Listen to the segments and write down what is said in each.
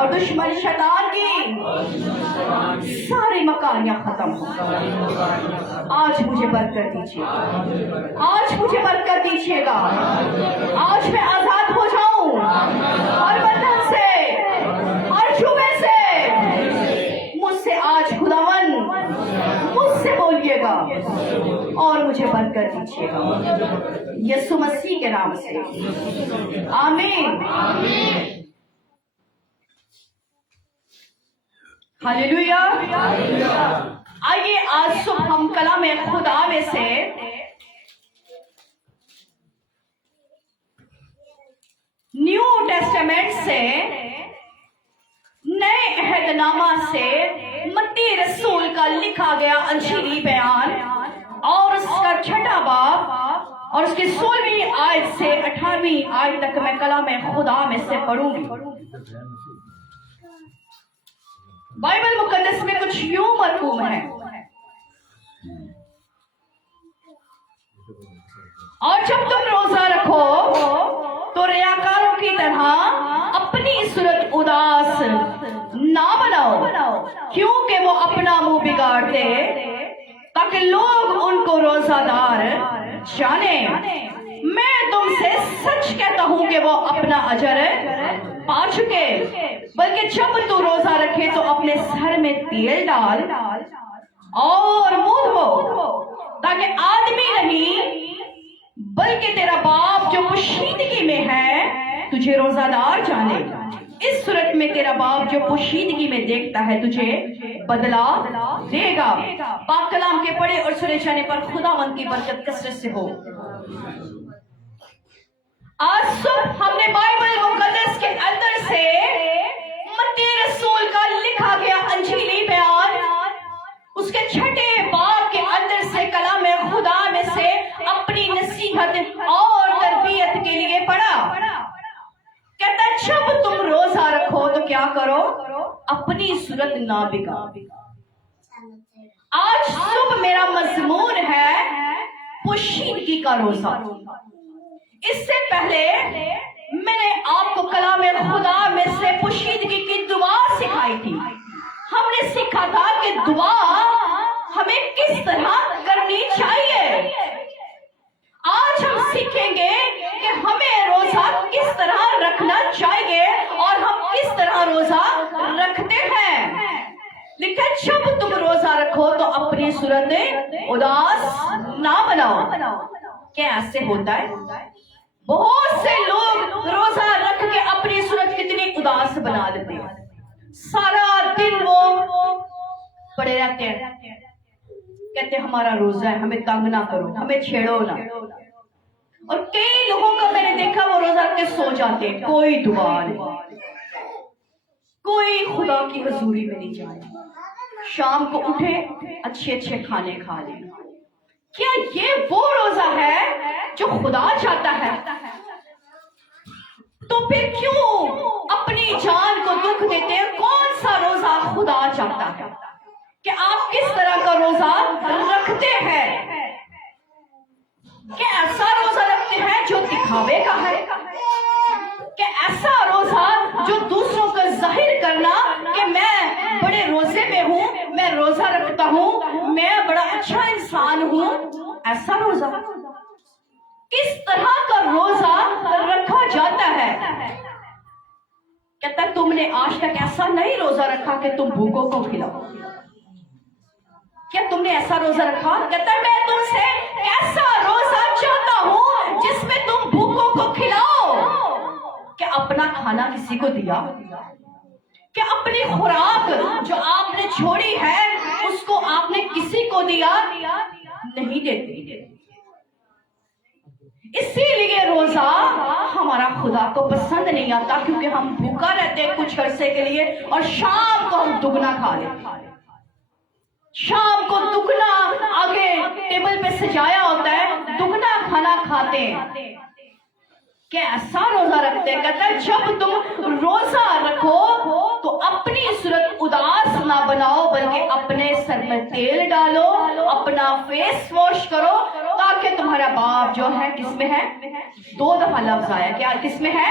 اور دشمن شیطان کی ساری مکاریاں ختم ہو. آج مجھے برکت دیجیے، آج مجھے برکت دیجیے گا. آج میں آزاد ہو جاؤں ہر بندھن سے، ہر شبے سے. مجھ سے آج خداوند مجھ سے بولیے گا اور مجھے برکت دیجیے گا، یسوع مسیح کے نام سے، آمین. ہاللیلویا. آئیے آج صبح ہم کلام خدا میں سے نیو ٹیسٹامنٹ سے، نئے عہد نامہ سے متی رسول کا لکھا گیا انجیلی بیان اور اس کا 6واں باب اور اس کی 16ویں آیت سے 18ویں آیت تک میں کلام خدا میں سے پڑھوں گی. بائبل مقدس میں کچھ یوں مرقوم ہے: اور جب تم روزہ رکھو تو ریاکاروں کی طرح اپنی صورت اداس نہ بناؤ، کیونکہ وہ اپنا منہ بگاڑتے تاکہ لوگ ان کو روزہ دار جانے. میں تم سے سچ کہتا ہوں کہ وہ اپنا اجر پا چکے. بلکہ جب تو روزہ رکھے تو اپنے سر میں تیل ڈال اور منہ دھو، تاکہ آدمی نہیں بلکہ تیرا باپ جو پوشیدگی میں ہے تجھے روزہ دار جانے. اس صورت میں تیرا باپ جو پوشیدگی میں دیکھتا ہے تجھے بدلہ دے گا. پاک کلام کے پڑھے اور سنے جانے پر خداوند کی برکت کثرت سے ہو. آج صبح ہم نے بائبل مقدس کے اندر سے متی رسول کا لکھا گیا انجیلی بیان اس کے 6 باب کے اندر سے کلام خدا میں سے اپنی نصیحت اور تربیت کے لیے پڑھا. کہتا ہے جب تم روزہ رکھو تو کیا کرو؟ اپنی صورت نہ بگاڑو. آج صبح میرا مضمون ہے پوشیدگی کا روزہ. اس سے پہلے میں نے آپ کو کلام خدا میں سے پوشیدگی کی دعا سکھائی تھی. ہم نے سیکھا تھا کہ دعا ہمیں کس طرح کرنی چاہیے. آج ہم سیکھیں گے کہ ہمیں روزہ کس طرح رکھنا چاہیے اور ہم کس طرح روزہ رکھتے ہیں. لکھا جب تم روزہ رکھو تو اپنی صورت اداس نہ بناؤ. کیا ایسے ہوتا ہے؟ بہت سے لوگ روزہ رکھ کے اپنی صورت کتنی اداس بنا دیتے ہیں. سارا دن وہ پڑے رہتے ہیں، کہتے ہیں ہمارا روزہ ہے، ہمیں تنگ نہ کرو، ہمیں چھیڑو نہ. اور کئی لوگوں کا میں نے دیکھا وہ روزہ رکھ کے سو جاتے ہیں، کوئی دعا نہیں، کوئی خدا کی حضوری میں نہیں جائے. شام کو اٹھے اچھے اچھے کھانے کھا لیں. کیا یہ وہ روزہ ہے جو خدا چاہتا ہے؟ تو پھر کیوں اپنی جان کو دکھ دیتے ہیں؟ کون سا روزہ خدا چاہتا ہے کہ آپ کس طرح کا روزہ رکھتے ہیں؟ کہ ایسا روزہ رکھتے ہیں جو دکھاوے کا ہے؟ کہ ایسا روزہ جو دوسروں کو ظاہر کرنا کہ میں بڑے روزے میں ہوں، میں روزہ رکھتا ہوں، میں بڑا اچھا انسان ہوں؟ ایسا روزہ کس طرح کا روزہ رکھا جاتا ہے؟ کہتا تم نے آج تک ایسا نہیں روزہ رکھا کہ تم بھوکوں کو کھلاؤ. کیا تم نے ایسا روزہ رکھا؟ کہتا میں تم سے ایسا روزہ چاہتا ہوں جس میں تم بھوکوں کو کھلاؤ. کہ اپنا کھانا کسی کو دیا؟ کہ اپنی خوراک جو آپ نے چھوڑی ہے اس کو آپ نے کسی کو دیا؟ نہیں دیتے. اسی لیے روزہ ہمارا خدا کو پسند نہیں آتا، کیونکہ ہم بھوکا رہتے ہیں کچھ عرصے کے لیے اور شام کو ہم دگنا کھا لیتے. شام کو دگنا آگے ٹیبل پہ سجایا ہوتا ہے، دگنا کھانا کھاتے ہیں. کہ ایسا روزہ رکھتے ہیں. کہتا ہے جب تم روزہ رکھو تو اپنی صورت اداس نہ بناؤ، بلکہ اپنے سر میں تیل ڈالو، اپنا فیس واش کرو، تاکہ تمہارا باپ جو ہے کس میں ہے؟ 2 دفعہ لفظ آیا. کیا کس میں ہے؟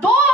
2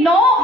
9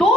2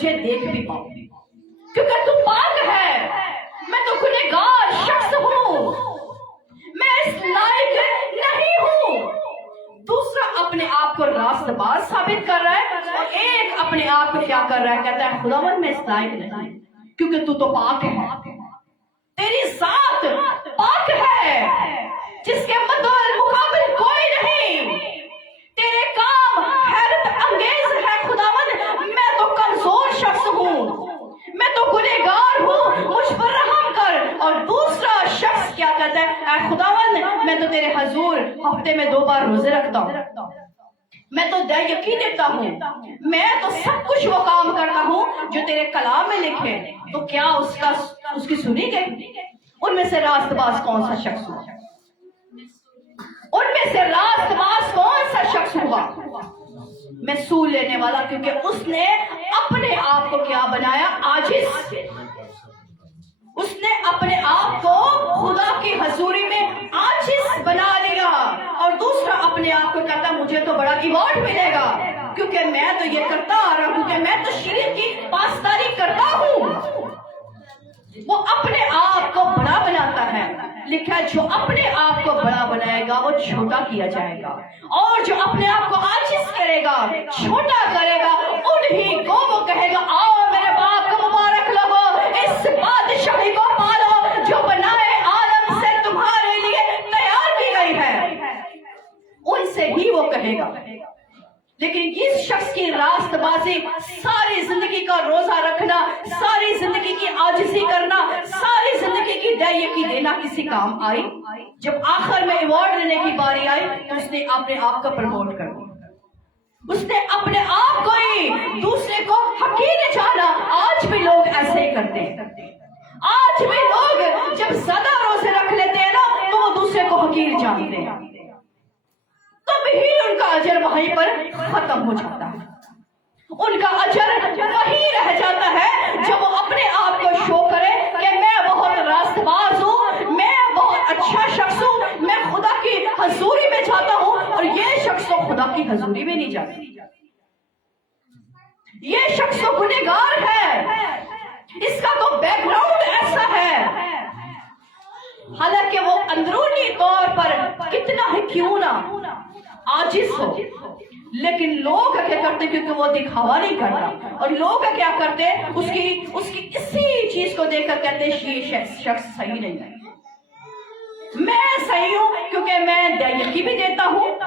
تجھے دیکھ بھی پاؤں، کیونکہ تو پاک ہے، میں تو گنہگار شخص ہوں، میں اس لائق نہیں ہوں۔ دوسرا اپنے آپ کو راست باز ثابت کر رہا ہے، اور ایک اپنے آپ کو کیا کر رہا ہے، کہتا ہے خداوند میں اس لائق نہیں، کیونکہ تو پاک ہے، تیری ذات پاک ہے جس کے مقابل کوئی نہیں، تیرے کام حیرت انگیز ہے خداوند، میں تو کمزور شخص ہوں، میں تو گنہگار ہوں، مجھ پر رحم کر۔ اور دوسرا شخص کیا کہتا ہے، اے خداوند میں تو تیرے حضور ہفتے میں 2 بار روزے رکھتا ہوں، میں تو دے یقین دیتا ہوں، میں تو سب کچھ وہ کام کرتا ہوں جو تیرے کلام میں لکھے، تو کیا اس کی سنی گئی؟ ان میں سے راست باز کون سا شخص ہوا؟ ان میں سے راست باز کون سا شخص ہوا؟ محصول لینے والا، کیونکہ اس نے اپنے آپ کو کیا بنایا، عاجز، اس نے اپنے آپ کو خدا کی حضوری میں عاجز بنا لیا۔ اور دوسرا اپنے آپ کو کہتا مجھے تو بڑا ایوارڈ ملے گا، کیونکہ میں تو یہ کرتا آ رہا ہوں، کیونکہ میں تو شریعت کی پاسداری کرتا ہوں۔ وہ اپنے آپ کو بڑا بناتا ہے، لکھا ہے جو اپنے آپ کو بڑا بنائے گا وہ چھوٹا کیا جائے گا، اور جو اپنے آپ کو عاجز کرے گا، چھوٹا کرے گا، انہی کو وہ کہے گا آؤ میرے باپ کو مبارک لگو، اس بادشاہی کو پالو جو بنائے عالم سے تمہارے لیے تیار کی گئی ہے، ان سے ہی وہ کہے گا۔ لیکن اس شخص کی راست بازی، ساری زندگی کا روزہ رکھنا، ساری زندگی کی عاجزی کرنا، ساری زندگی کی دے دینا کسی کام آئی؟ جب آخر میں ایوارڈ لینے کی باری آئی تو اس نے اپنے آپ کو پروموٹ کر دیا، اس نے اپنے آپ کو ہی دوسرے کو حقیر جانا۔ آج بھی لوگ ایسے ہی کرتے ہیں، آج بھی لوگ جب زیادہ روزے رکھ لیتے ہیں نا تو وہ دوسرے کو حقیر جانتے ہیں، تب ہی ان کا اجر وہیں پر ختم ہو جاتا ہے، ان کا اجر وہیں رہ جاتا ہے جب وہ اپنے آپ کو شو کرے کہ میں بہت راست باز ہوں، میں بہت اچھا شخص ہوں، میں خدا کی حضوری میں جاتا ہوں، اور یہ شخص تو خدا کی حضوری میں نہیں جاتا، یہ شخص تو گنہگار ہے، اس کا تو بیک گراؤنڈ ایسا ہے، حالانکہ وہ اندرونی طور پر کتنا ہی کیوں نہ عاجز ہو، لیکن لوگ کیا کرتے، کیونکہ وہ دکھاوا نہیں کرتا، اور لوگ کیا کرتے اس کی اسی چیز کو دیکھ کر کہتے یہ شخص صحیح نہیں ہے، میں صحیح ہوں کیونکہ میں دیکی بھی دیتا ہوں،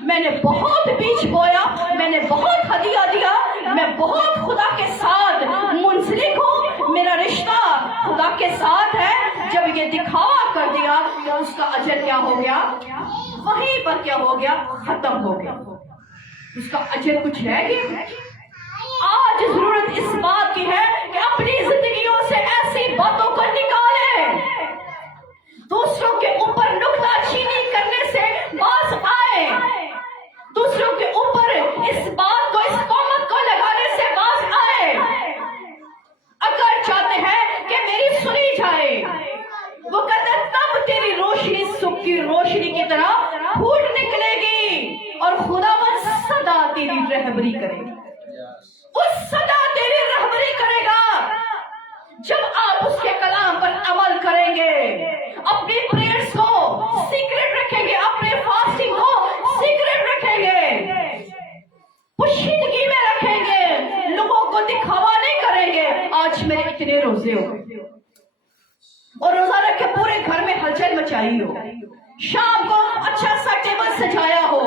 میں نے بہت بیج بویا، میں نے بہت ہدیہ دیا، میں بہت خدا کے ساتھ منسلک ہوں، میرا رشتہ خدا کے ساتھ ہے۔ جب یہ دکھاوا کر دیا تو اس کا اجر کیا ہو گیا، وہیں پر کیا ہو گیا، ختم ہو گیا، اس کا اجر کچھ رہ گیا۔ آج ضرورت اس بات کی ہے کہ اپنی زندگیوں سے ایسی باتوں کو نکالیں، دوسروں کے اوپر نکتہ چینی کرنے سے باز آئے، دوسروں کے اوپر اس بات کو، اس قومت کو لگانے سے باز آئے۔ اگر چاہتے ہیں کہ میری سنی جائے، وہ کہتے ہیں تب تیری روشنی صبح کی روشنی کی طرح پھوٹ نکلے گی، اور خداوند سدا تیری رہبری کرے گا، وہ سدا تیری رہبری کرے گا جب آپ اس کے کلام پر عمل کریں گے، اپنی پریئرز کو سیکرٹ رکھیں گے، اپنے فاسٹنگ کو سیکرٹ رکھیں گے، پوشیدگی میں رکھیں گے، لوگوں کو دکھاوا نہیں کریں گے آج میرے اتنے روزے ہو گئے، اور روزہ رکھ کے پورے گھر میں ہلچل مچائی ہو، شام کو اچھا سا ٹیبل سجایا ہو،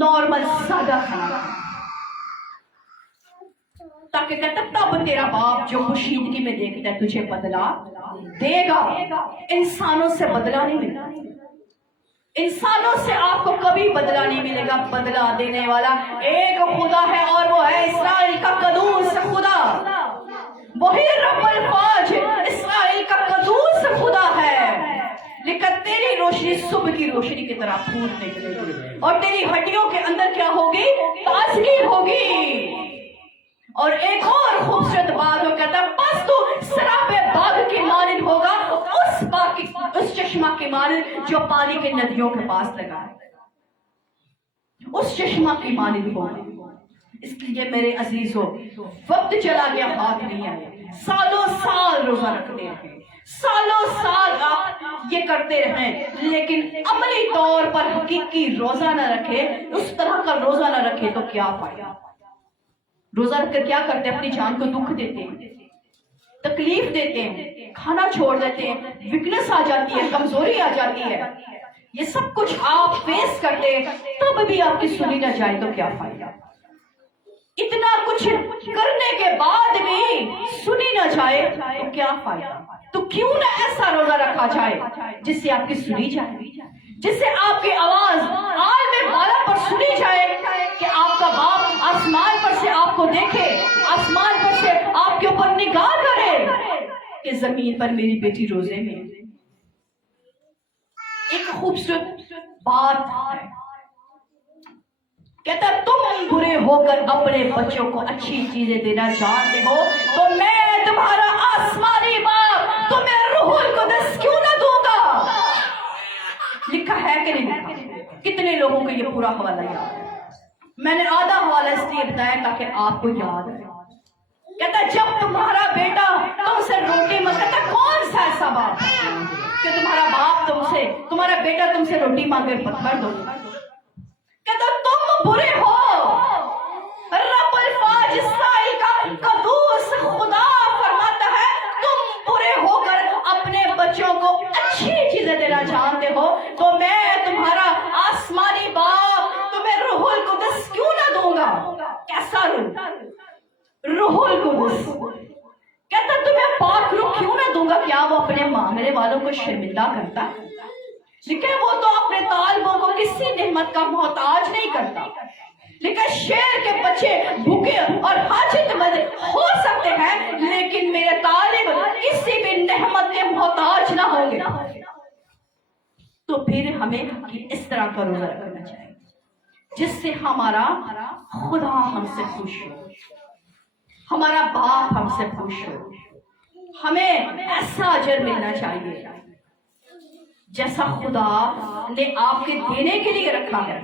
نارمل سادہ کھانا، تاکہ کہتا تب تیرا باپ جو پوشیدگی میں دیکھتا ہے تجھے بدلا دے گا۔ انسانوں سے بدلا نہیں ملتا، انسانوں سے آپ کو کبھی بدلا نہیں ملے گا، بدلا دینے والا ایک خدا ہے، اور وہ ہے اسرائیل کا قدوس خدا، وہی رب الفاج اسرائیل کا قدوس خدا ہے۔ لیکن تیری روشنی صبح کی روشنی کی طرح پھوٹ نکلے گی، اور تیری ہڈیوں کے اندر کیا ہوگی، تازگی ہوگی۔ اور ایک اور خوبصورت بات وہ کہتا ہے بس تو سراب باغ کی مانند ہوگا، اس چشمہ کی مانند جو پانی کے ندیوں کے پاس لگا ہے، اس چشمہ کی مانند ہوگا۔ اس لیے میرے عزیزوں وقت چلا گیا، ہاتھ نہیں آئے، سالوں سال روزہ رکھتے رہے، سالوں سال آپ یہ کرتے رہیں، لیکن عملی طور پر حقیقی روزہ نہ رکھے، اس طرح کا روزہ نہ رکھے تو کیا فائدہ؟ روزہ رکھ کر کیا کرتے ہیں؟ اپنی جان کو دکھ دیتے ہیں، تکلیف دیتے ہیں، کھانا چھوڑ دیتے ہیں، ویکنس آ جاتی ہے، کمزوری آ جاتی ہے، یہ سب کچھ آپ فیس کرتے ہیں، تب بھی آپ کی سنی نہ جائے تو کیا فائدہ؟ اتنا کچھ کرنے کے بعد بھی سنی نہ جائے تو کیا فائدہ؟ تو کیوں نہ ایسا روزہ رکھا جائے جس سے آپ کی سنی جائے، جس سے آپ کی آواز عالم بالا پر سنی جائے، کہ آپ کا باپ آسمان پر سے آپ کو دیکھے، آسمان پر سے آپ کے اوپر نگاہ کرے کہ زمین پر میری بیٹی روزے میں۔ ایک خوبصورت بات ہے، کہتا ہے تم برے ہو کر اپنے بچوں کو اچھی چیزیں دینا جانتے ہو تو میں تمہارا آسمانی باپ تمہیں روح القدس کیوں نہ دوں گا؟ لکھا ہے کہ نہیں لکھا؟ کتنے لوگوں کو یہ پورا حوالہ یاد ہے؟ میں نے آدھا حوالہ اس لیے بتایا تاکہ آپ کو یاد ہے۔ کہتا ہے جب تمہارا بیٹا تم سے روٹی مانگتا، کون سا ایسا باپ کہ تمہارا باپ تمہارا بیٹا تم سے روٹی مانگے پتھر دو؟ کہتا تم برے ہو، رب الفاظ اسرائیل کا قدوس خدا فرماتا ہے تم برے ہو کر اپنے بچوں کو اچھی چیزیں دینا چاہتے ہو تو میں تمہارا آسمانی باپ تمہیں روح القدس کیوں نہ دوں گا؟ کیسا روح القدس؟ کہتا تمہیں پاک روح کیوں نہ دوں گا؟ کیا وہ اپنے معاملے والوں کو شرمندہ کرتا؟ لیکن وہ تو اپنے طالبوں کو کسی نعمت کا محتاج نہیں کرتا، لیکن شیر کے بچے بھوکے اور حاجت مند ہو سکتے ہیں لیکن میرے طالب کسی بھی نعمت کے محتاج نہ ہوں گے۔ تو پھر ہمیں اس طرح کا روزہ رکھنا چاہیے جس سے ہمارا خدا ہم سے خوش ہو، ہمارا باپ ہم سے خوش ہو، ہمیں ایسا اجر ملنا چاہیے جیسا خدا نے آپ کے دینے کے لیے رکھا ہے۔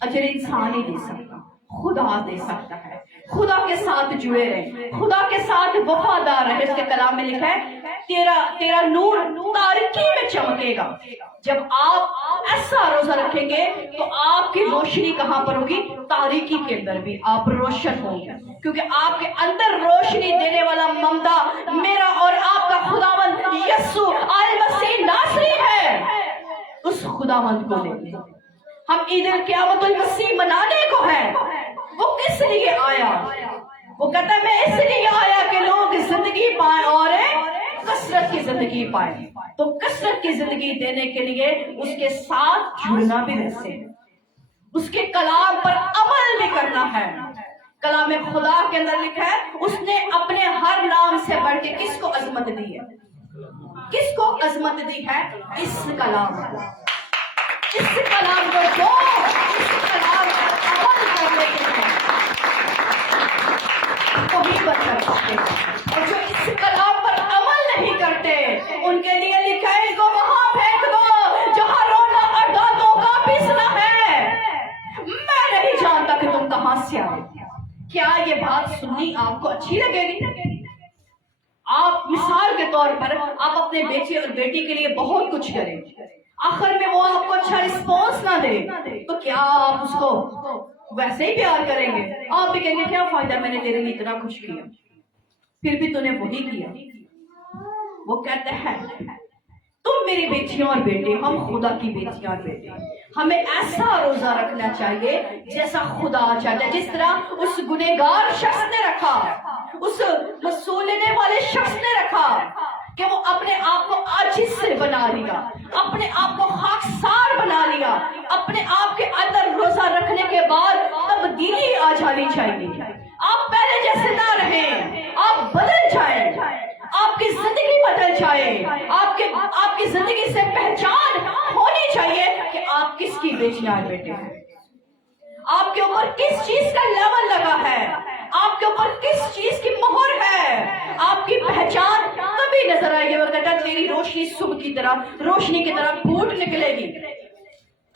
اجر انسان ہی دے سکتا، خدا دے سکتا ہے۔ خدا کے ساتھ جڑے رہیں، خدا کے ساتھ وفادار رہیں۔ اس کے کلام میں لکھا ہے تیرا نور تاریکی میں چمکے گا۔ جب آپ ایسا روزہ رکھیں گے تو آپ کی روشنی کہاں پر ہوگی؟ تاریکی کے اندر بھی آپ روشن ہوں گے، کیونکہ آپ کے اندر روشنی دینے والا ممتا میرا اور آپ کا خداوند یسوع المسیح ناصری ہے۔ اس خداوند کو لے لیں۔ ہم عید القیامت المسیح منانے کو ہے۔ وہ کس لیے آیا؟ وہ کہتا ہے میں اس لیے آیا کہ لوگ زندگی پائیں اور کثرت کی زندگی پائیں۔ تو کثرت کی زندگی دینے کے لیے اس کے ساتھ جڑنا بھی ویسے ہے، اس کے کلام پر عمل بھی کرنا ہے۔ کلام خدا کے اندر لکھا ہے اس نے اپنے ہر نام سے بڑھ کے کس کو عظمت دی ہے؟ کس کو عظمت دی ہے؟ اس کلام کو، اس کلام کو جو اس کلام پر عمل کرنے کے لیے وہی بچ سکتے ہیں، اور جو اس کلام پر عمل نہیں کرتے ان کے لیے لکھا ہے کو وہاں پھینک دو جہاں رونا اور دانتوں کا پیسنا ہے۔ میں نہیں جانتا کہ تم کہاں سے آئے۔ کیا یہ بات سننی آپ کو اچھی لگے گی؟ آپ مثال کے طور پر آپ اپنے بیٹے اور بیٹی کے لیے بہت کچھ کریں، آخر میں وہ آپ کو اچھا رسپانس نہ دے تو کیا آپ اس کو ویسے ہی پیار کریں گے؟ آپ بھی کہیں گے کیا فائدہ، میں نے تیرے لیے اتنا کچھ کیا پھر بھی تو نے وہی کیا۔ وہ کہتے ہیں تم میری بیٹیاں اور بیٹے، ہم خدا کی بیٹیاں اور بیٹے، ہمیں ایسا روزہ رکھنا چاہیے جیسا خدا چاہتا ہے، جس طرح اس گنہگار شخص نے رکھا، اس مسولنے والے شخص نے رکھا کہ وہ اپنے آپ کو عاجز سے بنا لیا، اپنے آپ کو خاکسار بنا لیا۔ اپنے آپ کے اندر روزہ رکھنے کے بعد تبدیلی آ جانی چاہیے۔ آپ پہلے جیسے نہ رہیں، آپ بدل جائیں، آپ کی زندگی بدل جائے، آپ کی زندگی سے پہچان ہونی چاہیے کہ آپ کس کی بیٹیاں اور بیٹے ہیں، آپ کے اوپر کس چیز کا لیول لگا ہے، آپ کے اوپر کس چیز کی مہر ہے۔ آپ کی پہچان تبھی نظر آئے گی، وہ کہتا ہے تیری روشنی صبح کی طرح، روشنی کی طرح پھوٹ نکلے گی،